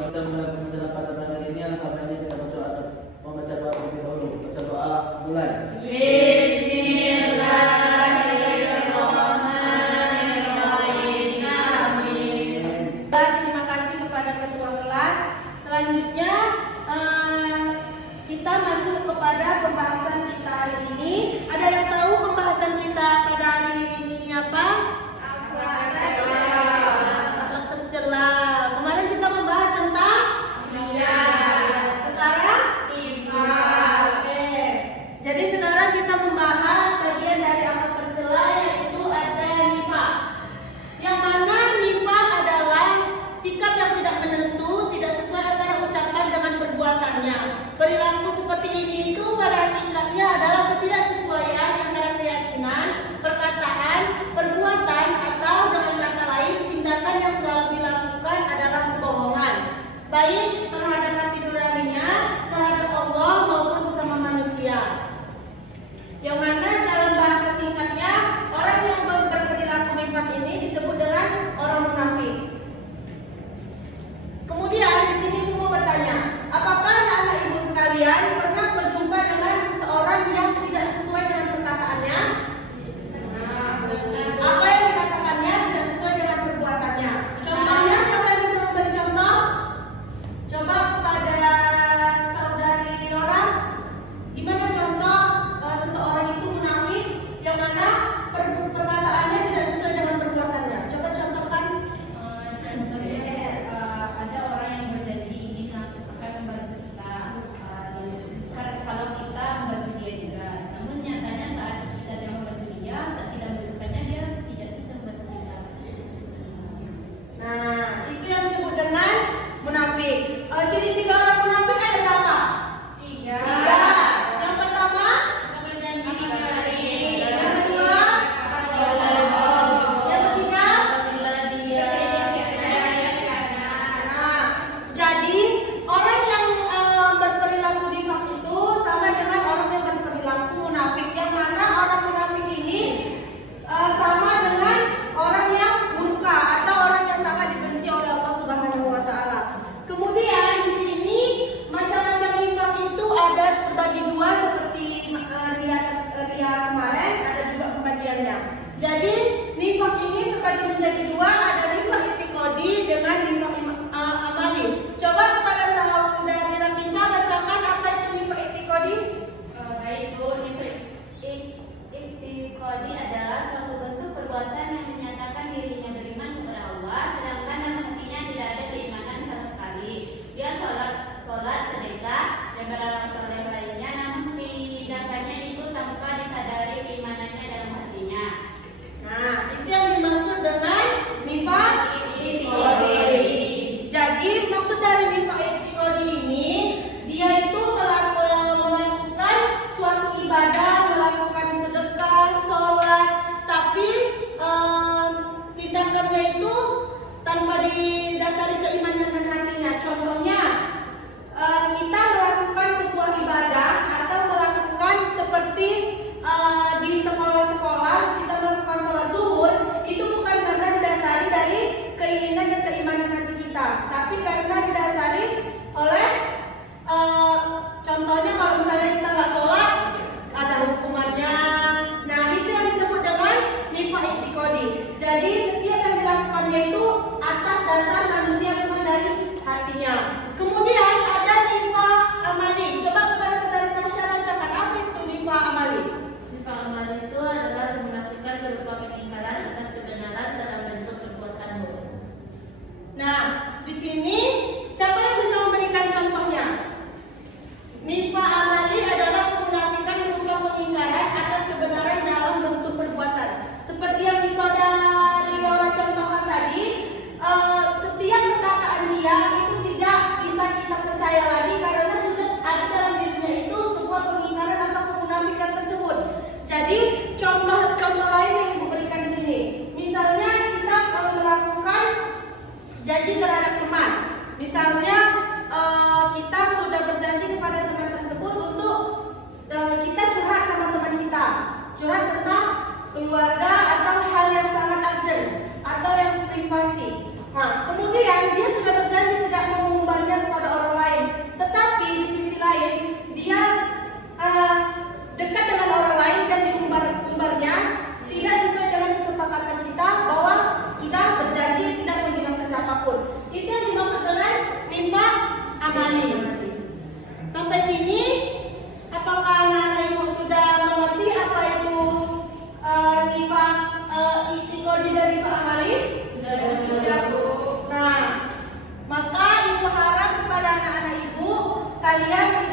kita menjelaskan pada pelajaran ini, alangkah baiknya kita membaca doa terlebih dahulu. Baca doa mulai. Bismillahirrahmanirrahim. Amin. Terima kasih kepada ketua kelas. Selanjutnya kita masuk kepada pembahasan kita hari ini. Ada yang tahu pembahasan kita pada hari ini apa? Akhlak tercela. Kemarin kita membahas tentang sekarang oke. Jadi sekarang kita membahas bagian dari akhlak tercela, yaitu ada nifaq. Yang mana nifaq adalah sikap yang tidak menentu, tidak sesuai antara ucapan dengan perbuatannya. Perilaku seperti ini itu pada hakikatnya adalah ketidaksesuaian antara keyakinan, perkataan, perbuatan, atau dengan kata lain tindakan yang selalu dilakukan adalah kebohongan, baik terhadap hati nuraninya, terhadap Allah maupun sesama manusia. Yang mana dalam bahasa singkatnya, orang yang berperilaku nifaq ini disebut dengan orang munafik. Kemudian di sini mau bertanya, apakah anak ibu sekalian pernah berjumpa dengan seseorang yang tidak sesuai dengan perkataannya? Apa yang dikatakannya tidak sesuai dengan perbuatannya? Contohnya, siapa yang bisa memberi contoh? Coba kepada saudari orang, gimana contoh seseorang itu munafik yang mana perkataannya tidak sesuai dengan perbuatannya? Coba contohkan. Contohnya ada orang yang berjanji ingin akan membantu kita, kalau kita membantu dia juga. Namun nyatanya saat kita tidak membantu dia, saat kita membutuhkannya dia tidak bisa membantu kita. Nah, itu yang disebut dengan munafik. Ciri-ciri orang munafik ada berapa? Tiga. Yang pertama, Berjanji yang kedua, yang ketiga. Nah, jadi orang yang berperilaku nifaq itu sama dengan orang yang berperilaku munafik. Yang mana orang munafik ini sama dengan orang yang murka atau orang yang sangat dibenci oleh Allah Subhanahu wa taala. Kemudian di sini macam-macam nifaq itu ada terbagi dua seperti ria kemarin, ada juga pembagiannya. Jadi nifaq ini terbagi menjadi dua, ada nifaq i'tiqadi dengan nifaq amali. Coba kepada saudari Ramisa bacakan apa itu nifaq i'tiqadi. Baik Bu, i'tiqadi adalah suatu bentuk perbuatan yang menyatakan dirinya beriman kepada Allah, sedangkan dalam hatinya tidak ada keimanan sama sekali. Dia sholat, sedekah, dan beramal soleh lainnya, namun tindakannya itu tanpa disadari keimanannya dalam hatinya. Nah, itu yang dimaksud dengan nifaq i'tiqadi. Jadi maksud dari nifaq i'tiqadi ini, dia itu melakukan suatu ibadah, melakukan sedekah, sholat, tapi tindakannya itu tanpa didasari keimanan dan hatinya. Contohnya, kita melakukan sebuah ibadah atau melakukan seperti di sekolah-sekolah kita melakukan sholat zuhur, itu bukan karena didasari dari keinginan dan keimanan hati kita, tapi karena didasari oleh contohnya kalau misalnya kita nggak sholat ada hukumannya. Nah, itu yang disebut dengan nifaq i'tiqadi. Jadi setiap yang dilakukannya itu atas dasar manusia bukan dari hatinya. Kemudian ada nifaq amali. Coba kepada saudara Tasya bacakan apa itu nifaq amali. Nifaq amal itu adalah kemunafikan berupa pengingkaran atas kebenaran dalam bentuk perbuatanmu. Nah, di sini siapa yang bisa memberikan contohnya? Nifaq amali adalah kemunafikan berupa pengingkaran atas kebenaran dalam bentuk perbuatan. Seperti yang saudari Yora contohkan tadi, setiap perkataan dia itu tidak bisa kita percaya lagi karena sudah ada dalam dirinya itu sebuah pengingkaran atau kemunafikan tersebut. Jadi contoh lain yang Ibu berikan di sini, misalnya kita melakukan janji terhadap teman. Misalnya kita sudah berjanji kepada teman tersebut untuk kita curhat sama teman kita, curhat tentang keluarga atau hal yang sangat urgent atau yang privasi. Nah, kemudian dia sudah berjanji tidak mau mengumbar kalian